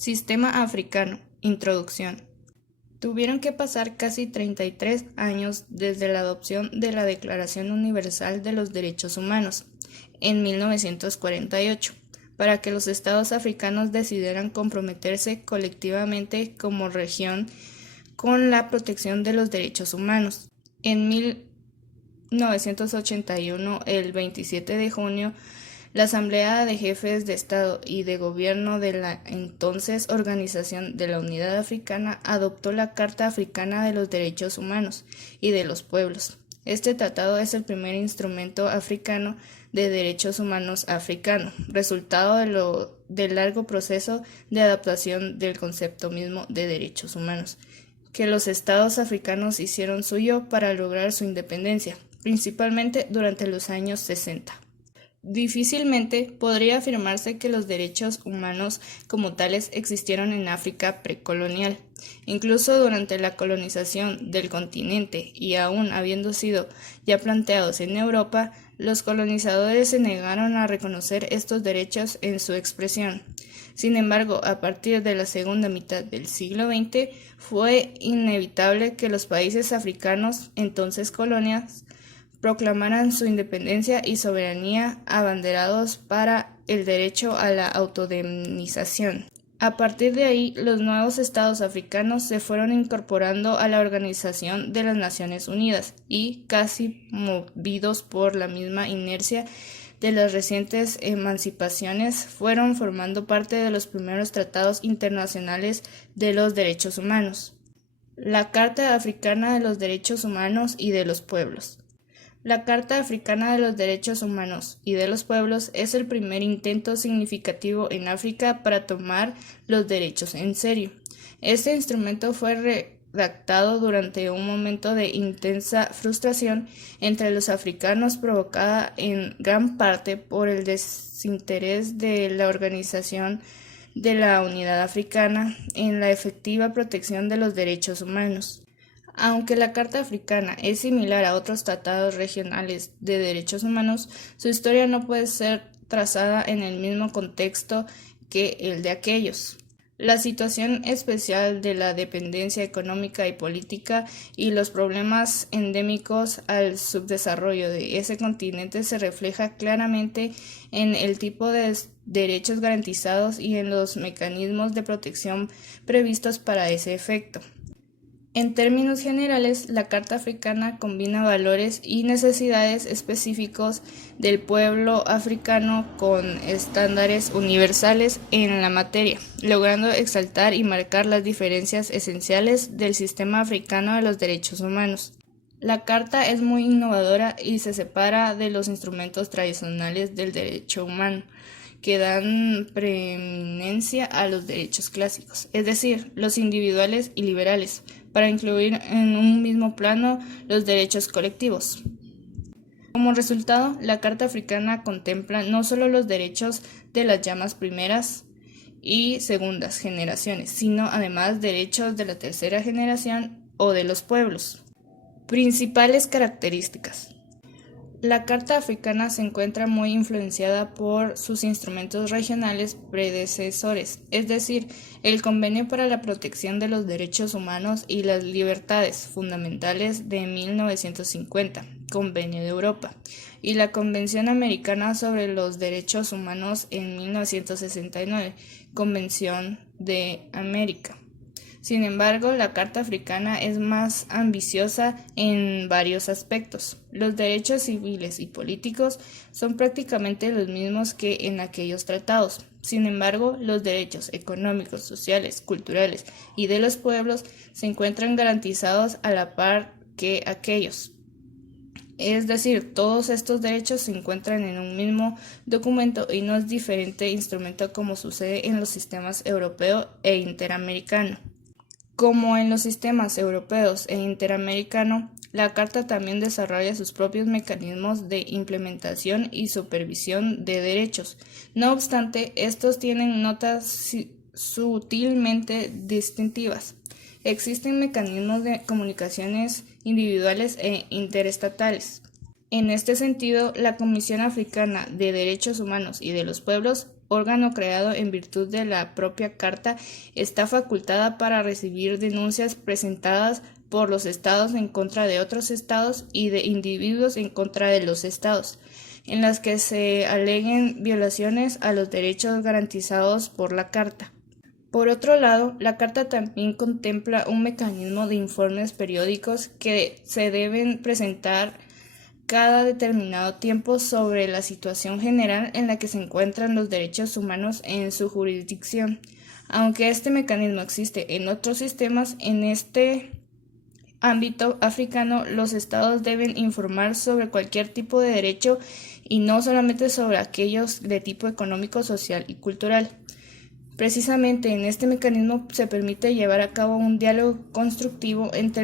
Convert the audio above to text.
Sistema africano. Introducción. Tuvieron que pasar casi 33 años desde la adopción de la Declaración Universal de los Derechos Humanos, en 1948, para que los estados africanos decidieran comprometerse colectivamente como región con la protección de los derechos humanos. En 1981, el 27 de junio, la Asamblea de Jefes de Estado y de Gobierno de la entonces Organización de la Unidad Africana adoptó la Carta Africana de los Derechos Humanos y de los Pueblos. Este tratado es el primer instrumento africano de derechos humanos africano, resultado del largo proceso de adaptación del concepto mismo de derechos humanos, que los estados africanos hicieron suyo para lograr su independencia, principalmente durante los años 60. Difícilmente podría afirmarse que los derechos humanos como tales existieron en África precolonial. Incluso durante la colonización del continente y aún habiendo sido ya planteados en Europa, los colonizadores se negaron a reconocer estos derechos en su expresión. Sin embargo, a partir de la segunda mitad del siglo XX, fue inevitable que los países africanos, entonces colonias, proclamaran su independencia y soberanía abanderados para el derecho a la autodeterminación. A partir de ahí, los nuevos estados africanos se fueron incorporando a la Organización de las Naciones Unidas y, casi movidos por la misma inercia de las recientes emancipaciones, fueron formando parte de los primeros tratados internacionales de los derechos humanos. La Carta Africana de los Derechos Humanos y de los Pueblos. La Carta Africana de los Derechos Humanos y de los Pueblos es el primer intento significativo en África para tomar los derechos en serio. Este instrumento fue redactado durante un momento de intensa frustración entre los africanos provocada en gran parte por el desinterés de la Organización de la Unidad Africana en la efectiva protección de los derechos humanos. Aunque la Carta Africana es similar a otros tratados regionales de derechos humanos, su historia no puede ser trazada en el mismo contexto que el de aquellos. La situación especial de la dependencia económica y política y los problemas endémicos al subdesarrollo de ese continente se refleja claramente en el tipo de derechos garantizados y en los mecanismos de protección previstos para ese efecto. En términos generales, la Carta Africana combina valores y necesidades específicos del pueblo africano con estándares universales en la materia, logrando exaltar y marcar las diferencias esenciales del sistema africano de los derechos humanos. La Carta es muy innovadora y se separa de los instrumentos tradicionales del derecho humano, que dan preeminencia a los derechos clásicos, es decir, los individuales y liberales, para incluir en un mismo plano los derechos colectivos. Como resultado, la Carta Africana contempla no solo los derechos de las llamadas primeras y segundas generaciones, sino además derechos de la tercera generación o de los pueblos. Principales características. La Carta Africana se encuentra muy influenciada por sus instrumentos regionales predecesores, es decir, el Convenio para la Protección de los Derechos Humanos y las Libertades Fundamentales de 1950, Convenio de Europa, y la Convención Americana sobre los Derechos Humanos en 1969, Convención de América. Sin embargo, la Carta Africana es más ambiciosa en varios aspectos. Los derechos civiles y políticos son prácticamente los mismos que en aquellos tratados. Sin embargo, los derechos económicos, sociales, culturales y de los pueblos se encuentran garantizados a la par que aquellos. Es decir, todos estos derechos se encuentran en un mismo documento y no es diferente instrumento como sucede en los sistemas europeo e interamericano. Como en los sistemas europeos e interamericano, la Carta también desarrolla sus propios mecanismos de implementación y supervisión de derechos. No obstante, estos tienen notas sutilmente distintivas. Existen mecanismos de comunicaciones individuales e interestatales. En este sentido, la Comisión Africana de Derechos Humanos y de los Pueblos órgano creado en virtud de la propia Carta, está facultada para recibir denuncias presentadas por los estados en contra de otros estados y de individuos en contra de los estados, en las que se aleguen violaciones a los derechos garantizados por la Carta. Por otro lado, la Carta también contempla un mecanismo de informes periódicos que se deben presentar cada determinado tiempo sobre la situación general en la que se encuentran los derechos humanos en su jurisdicción. Aunque este mecanismo existe en otros sistemas, en este ámbito africano los estados deben informar sobre cualquier tipo de derecho y no solamente sobre aquellos de tipo económico, social y cultural. Precisamente en este mecanismo se permite llevar a cabo un diálogo constructivo entre